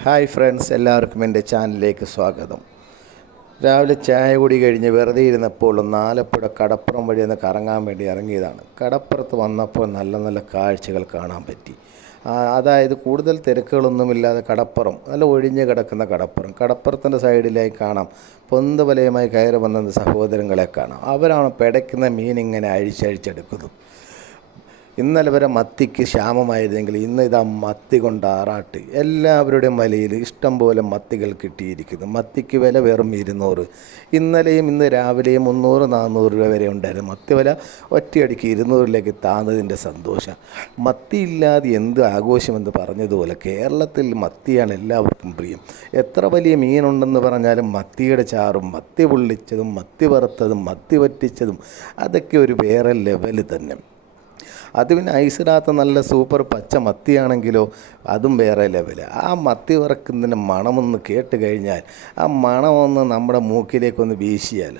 Hi friends, എല്ലാവർക്കും എൻ്റെ ചാനലിലേക്ക് സ്വാഗതം. രാവിലെ ചായ കുടി കഴിഞ്ഞ് വെറുതെ ഇരുന്നപ്പോൾ ആലപ്പുഴ കടപ്പുറം വഴി ഒന്ന് കറങ്ങാൻ വേണ്ടി ഇറങ്ങിയതാണ്. കടപ്പുറത്ത് വന്നപ്പോൾ നല്ല നല്ല കാഴ്ചകൾ കാണാൻ പറ്റി. അതായത് കൂടുതൽ തിരക്കുകളൊന്നുമില്ലാതെ കടപ്പുറം, നല്ല ഒഴിഞ്ഞ് കിടക്കുന്ന കടപ്പുറത്തിൻ്റെ സൈഡിലായി കാണാം പൊന്ത് വലയുമായി കയറി വന്ന സഹോദരങ്ങളെ കാണാം. അവരാണ് പിടയ്ക്കുന്ന മീൻ ഇങ്ങനെ അഴിച്ചടിച്ചെടുക്കുന്നത്. ഇന്നലെ വരെ മത്തിക്ക് ക്ഷാമമായിരുന്നെങ്കിൽ ഇന്ന് ഇതാ മത്തി കൊണ്ട് ആറാട്ട്. എല്ലാവരുടെയും വലയിൽ ഇഷ്ടം പോലെ മത്തികൾ കിട്ടിയിരിക്കുന്നു. മത്തിക്ക് വില വെറും 200. ഇന്നലെയും ഇന്ന് രാവിലെയും 300-400 രൂപ വരെ ഉണ്ടായിരുന്നു. മത്തി വില ഒറ്റയടിക്ക് 200-ലേക്ക് താന്നതിൻ്റെ സന്തോഷം. മത്തിയില്ലാതെ എന്ത് ആഘോഷമെന്ന് പറഞ്ഞതുപോലെ കേരളത്തിൽ മത്തിയാണ് എല്ലാവർക്കും പ്രിയം. എത്ര വലിയ മീനുണ്ടെന്ന് പറഞ്ഞാലും മത്തിയുടെ ചാറും മത്തി പൊള്ളിച്ചതും മത്തി വറുത്തതും മത്തി വറ്റിച്ചതും അതൊക്കെ ഒരു വേറെ ലെവൽ തന്നെ. അത് പിന്നെ ഐസിടാത്ത നല്ല സൂപ്പർ പച്ച മത്തിയാണെങ്കിലോ അതും വേറെ ലെവല്. ആ മത്തി വറക്കുന്നതിന് മണമൊന്ന് കേട്ട് കഴിഞ്ഞാൽ, ആ മണമൊന്ന് നമ്മുടെ മൂക്കിലേക്കൊന്ന് വീശിയാൽ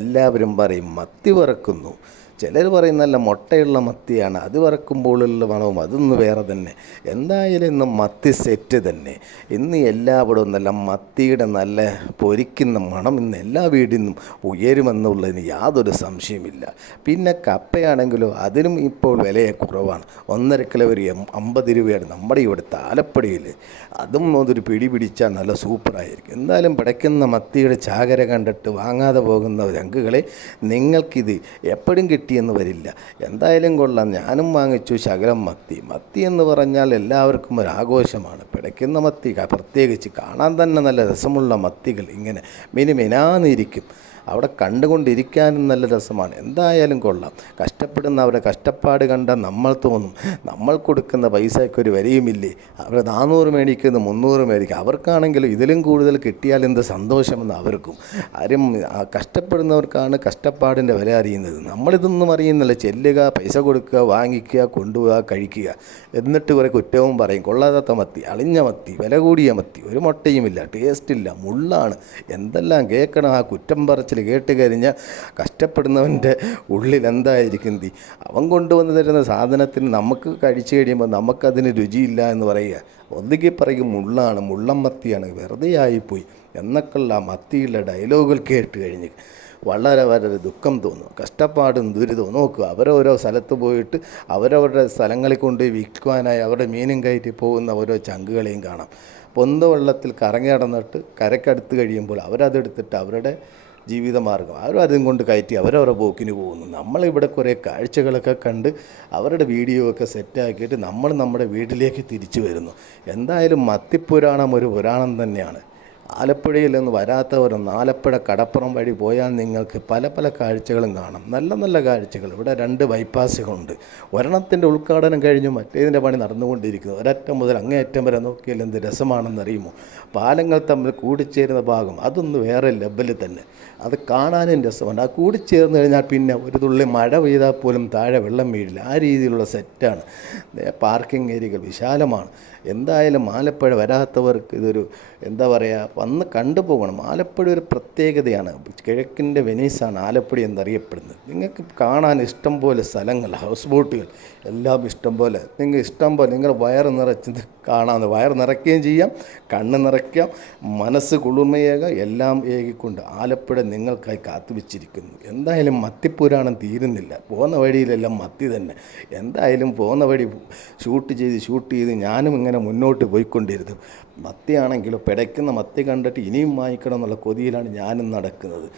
എല്ലാവരും പറയും മത്തി വറക്കുന്നു. ചിലർ പറയും നല്ല മുട്ടയുള്ള മത്തിയാണ്, അത് വറക്കുമ്പോഴുള്ള മണവും അതൊന്ന് വേറെ തന്നെ. എന്തായാലും ഇന്ന് മത്തി സെറ്റ് തന്നെ. ഇന്ന് എല്ലായിടവും നല്ല മത്തിയുടെ നല്ല പൊരിക്കുന്ന മണം ഇന്ന് എല്ലാ വീടിൽ നിന്നും ഉയരുമെന്നുള്ളതിന് യാതൊരു സംശയമില്ല. പിന്നെ കപ്പയാണെങ്കിലോ അതിനും ഇപ്പോൾ വില കുറവാണ്. 1.5 കിലോ ഒരു 50 രൂപയാണ് നമ്മുടെ ഇവിടുത്തെ ആലപ്പുഴയിൽ. അതും അതൊരു പിടി പിടിച്ചാൽ നല്ല സൂപ്പറായിരിക്കും. എന്തായാലും പിടയ്ക്കുന്ന മത്തിയുടെ ചാകര കണ്ടിട്ട് വാങ്ങാതെ പോകുന്ന രംഗുകളെ, നിങ്ങൾക്കിത് എപ്പോഴും കിട്ടിയെന്ന് വരില്ല. എന്തായാലും കൊള്ളാം. ഞാനും വാങ്ങിച്ചു ശകലം മത്തി എന്ന് പറഞ്ഞാൽ എല്ലാവർക്കും ഒരു ആഘോഷമാണ്. പിടയ്ക്കുന്ന മത്തി പ്രത്യേകിച്ച് കാണാൻ തന്നെ നല്ല രസമുള്ള മത്തികൾ ഇങ്ങനെ മിനുമിനാന്നിരിക്കും. അവിടെ കണ്ടുകൊണ്ടിരിക്കാനും നല്ല രസമാണ്. എന്തായാലും കൊള്ളാം. കഷ്ടപ്പെടുന്നവരുടെ കഷ്ടപ്പാട് കണ്ടാൽ നമ്മൾ തോന്നും നമ്മൾ കൊടുക്കുന്ന പൈസയ്ക്കൊരു വിലയുമില്ലേ, അവർ 400 മേടിക്കുന്നു 300 മേടിക്കും. അവർക്കാണെങ്കിലും ഇതിലും കൂടുതൽ കിട്ടിയാൽ എന്ത് സന്തോഷമെന്ന് അവർക്കും. ആരും കഷ്ടപ്പെടുന്നവർക്കാണ് കഷ്ടപ്പാടിൻ്റെ വില അറിയുന്നത്. നമ്മളിതൊന്നും അറിയുന്നില്ല. ചെല്ലുക, പൈസ കൊടുക്കുക, വാങ്ങിക്കുക, കൊണ്ടുപോവുക, കഴിക്കുക, എന്നിട്ട് കുറേ കുറ്റവും പറയും. കൊള്ളാത്ത മത്തി, അളിഞ്ഞ മത്തി, വില കൂടിയ മത്തി, ഒരു മുട്ടയുമില്ല, ടേസ്റ്റില്ല, മുള്ളാണ്, എന്തെല്ലാം കേൾക്കണം. ആ കുറ്റം പറച്ചിൽ കേട്ട് കഴിഞ്ഞാൽ കഷ്ടപ്പെടുന്നവൻ്റെ ഉള്ളിൽ എന്തായിരിക്കും തീ. അവൻ കൊണ്ടുവന്ന് തരുന്ന സാധനത്തിന് നമുക്ക് കഴിച്ചു കഴിയുമ്പോൾ നമുക്കതിന് രുചിയില്ല എന്ന് പറയുക. ഒന്നുകിൽ പറയും മുള്ളാണ്, മുള്ളം മത്തിയാണ്, വെറുതെ ആയിപ്പോയി എന്നൊക്കെയുള്ള മത്തിയുടെ ഡയലോഗുകൾ കേട്ട് കഴിഞ്ഞ് വളരെ വളരെ ദുഃഖം തോന്നും. കഷ്ടപ്പാടും ദുരിതവും നോക്കുക. അവരോരോ സ്ഥലത്ത് പോയിട്ട് അവരവരുടെ സ്ഥലങ്ങളിൽ കൊണ്ട് വിൽക്കുവാനായി അവരുടെ മീനും കയറ്റി പോകുന്ന ഓരോ ചങ്കുകളെയും കാണാം. പൊന്ത വെള്ളത്തിൽ കറങ്ങി നടന്നിട്ട് കരക്കടുത്ത് കഴിയുമ്പോൾ അവരതെടുത്തിട്ട് അവരുടെ ജീവിതമാർഗം അവരും അതും കൊണ്ട് കയറ്റി അവരവരുടെ പോക്കിന് പോകുന്നു. നമ്മളിവിടെ കുറേ കാഴ്ചകളൊക്കെ കണ്ട് അവരുടെ വീഡിയോ ഒക്കെ സെറ്റാക്കിയിട്ട് നമ്മൾ നമ്മുടെ വീട്ടിലേക്ക് തിരിച്ചു വരുന്നു. എന്തായാലും മത്തിപ്പുരാണം ഒരു പുരാണം തന്നെയാണ്. ആലപ്പുഴയിൽ നിന്ന് വരാത്തവരൊന്ന് ആലപ്പുഴ കടപ്പുറം വഴി പോയാൽ നിങ്ങൾക്ക് പല പല കാഴ്ചകളും കാണാം. നല്ല നല്ല കാഴ്ചകൾ. ഇവിടെ 2 ബൈപ്പാസുകളുണ്ട്. ഒരെണ്ണത്തിൻ്റെ ഉദ്ഘാടനം കഴിഞ്ഞു, മറ്റേതിൻ്റെ പണി നടന്നുകൊണ്ടിരിക്കുന്നു. ഒരറ്റം മുതൽ അങ്ങേയറ്റം വരെ നോക്കിയാൽ എന്ത് രസമാണെന്നറിയുമോ. പാലങ്ങൾ തമ്മിൽ കൂടിച്ചേരുന്ന ഭാഗം അതൊന്ന് വേറെ ലെവലിൽ തന്നെ. അത് കാണാനും രസമുണ്ട്. ആ കൂടിച്ചേർന്ന് കഴിഞ്ഞാൽ പിന്നെ ഒരു തുള്ളി മഴ പെയ്താൽ പോലും താഴെ വെള്ളം വീഴില്ല. ആ രീതിയിലുള്ള സെറ്റാണ്. പാർക്കിംഗ് ഏരിയകൾ വിശാലമാണ്. എന്തായാലും ആലപ്പുഴ വരാത്തവർക്ക് ഇതൊരു എന്താ പറയുക, വന്ന് കണ്ടുപോകണം. ആലപ്പുഴ ഒരു പ്രത്യേകതയാണ്. കിഴക്കിൻ്റെ വെനീസാണ് ആലപ്പുഴ എന്നറിയപ്പെടുന്നത്. നിങ്ങൾക്ക് കാണാൻ ഇഷ്ടം പോലെ സ്ഥലങ്ങൾ, ഹൗസ് ബോട്ടുകൾ എല്ലാം ഇഷ്ടം പോലെ. നിങ്ങൾ വയറ് നിറച്ചത് കാണാമെന്ന്, വയറ് നിറയ്ക്കുകയും ചെയ്യാം, കണ്ണ് നിറയ്ക്കാം, മനസ്സ് കുളിർമയേക എല്ലാം ഏകിക്കൊണ്ട് ആലപ്പുഴ നിങ്ങൾക്കായി കാത്തുവച്ചിരിക്കുന്നു. എന്തായാലും മത്തിപ്പുരാണം തീരുന്നില്ല. പോകുന്ന വഴിയിലെല്ലാം മത്തി തന്നെ. എന്തായാലും പോകുന്ന വഴി ഷൂട്ട് ചെയ്ത് ഞാനും ഇങ്ങനെ മുന്നോട്ട് പോയിക്കൊണ്ടിരുന്നു. മത്തിയാണെങ്കിലും പിടയ്ക്കുന്ന മത്തി കണ്ടിട്ട് ഇനിയും വാങ്ങിക്കണം എന്നുള്ള കൊതിയിലാണ് ഞാനും നടക്കുന്നത്.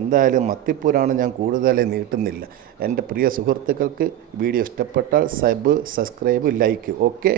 എന്തായാലും മത്തിപ്പുരാണം ഞാൻ കൂടുതലായി നീട്ടുന്നില്ല. എൻ്റെ പ്രിയ സുഹൃത്തുക്കൾക്ക് വീഡിയോ ഇഷ്ടപ്പെട്ടാൽ സബ്സ്ക്രൈബ്, ലൈക്ക്. ഓക്കെ.